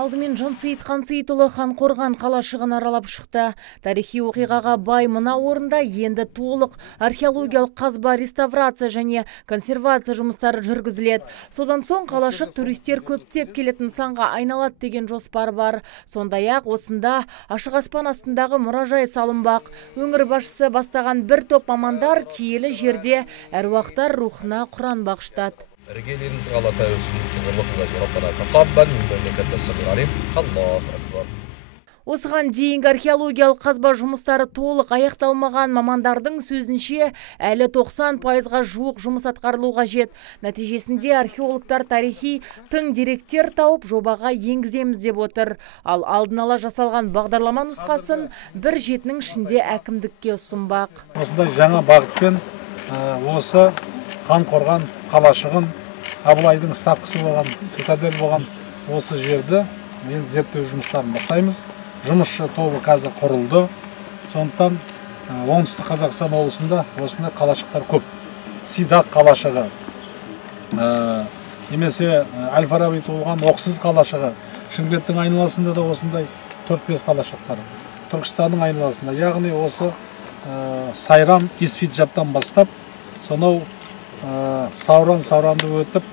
Алдымен Жансейіт Қансейітұлы Қанқорған қалашығын аралап шықты. Тарихи оқиғаға бай мына орында енді толық археологиялық қазба, реставрация және консервация жұмыстары жүргізіледі. Содан соң қалашық туристер көптеп келетін нысанға айналады деген жоспар бар. Сондай-ақ осында ашық аспан астындағы мұражай салынбақ. Өңір басшысы бастаған бір топ мамандар киелі жерде әруақтар рухына Құран бағыштады. Осыған дейінгі археологиялық қазба жұмыстары толық аяқталмаған мамандардың сөзінше әлі 90%-ға жуық жұмыс атқарылу қажет. Нәтижесінде археологтар тарихи тың деректер тауып жобаға енгіземіз деп отыр. Ал алдын ала жасалған бағдарлама нұсқасын бір жетінің ішінде әкімдікке ұсынбақ. Осындай жаңа бағытпен осы Қанқорған қалашығын, Абылайдың ставкасы болған, цитадель болған осы жерді мен зерттеу жұмыстарын бастаймыз. Жұмысшы тобы қазір құрылды. Сондықтан оңтүстік Қазақстан облысында осындай қалашықтар көп. Сидақ қалашығы, немесе Әл-Фараби туылған Оқсыз қалашығы, Шымкенттің айналасында да осындай 4-5 қалашықтар. Түркістанның айналасында, яғни осы Сайрам, Исфиджаптан бастап, сонау Сауранды өтіп,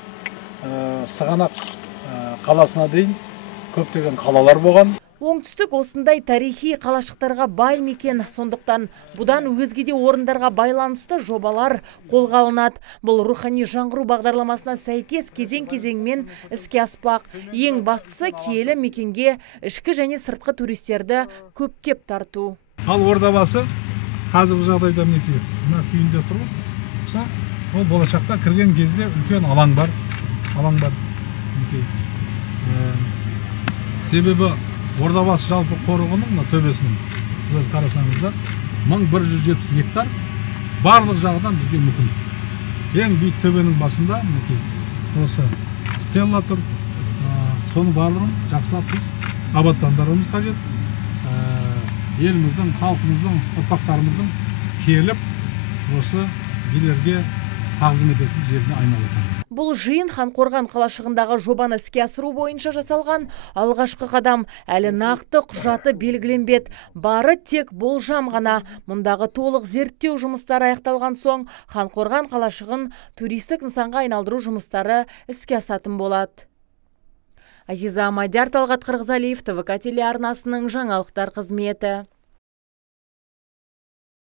Сығанақ қаласына дейін көптеген қалалар болған. Оңтүстік осындай тарихи қалашықтарға бай мекен, сондықтан бұдан өзге де орындарға байланысты жобалар қолға алынады. Бұл рухани жаңғыру бағдарламасына сәйкес кезең-кезеңмен іске аспақ. Ең бастысы киелі мекенге ішкі және сыртқы туристерді көптеп тарту. Ал Ордабасы қазіргі жағдайда мына күйінде тұрып, ол болашақта кірген кезде үлкен алаң бар. Себебі Ордабасы жалпы қорығының төбесінің өзі қарасаңыздар 1170 гектар барлық жағынан бізге мүмкін. Ең биік төбенің басында осы стелла тұр. Соның барлығын жақсылап біз абаттандыруымыз қажет. Еліміздің, халқымыздың, ұрпақтарымыздың келіп осы билерге тағзым ететін жеріне айналады. Бұл жиын Қанқорған қалашығындағы жобаны іске асыру бойынша жасалған алғашқы қадам. Әлі нақты құжаты белгіленбеді. Бары тек болжам ғана. Мұндағы толық зерттеу жұмыстары аяқталған соң Қанқорған қалашығын туристік нысанға айналдыру жұмыстары іске асатын болады. Азиза Мадияр, Талғат Қырғызалиев, ТВК телеарнасының жаңалықтар қызметі.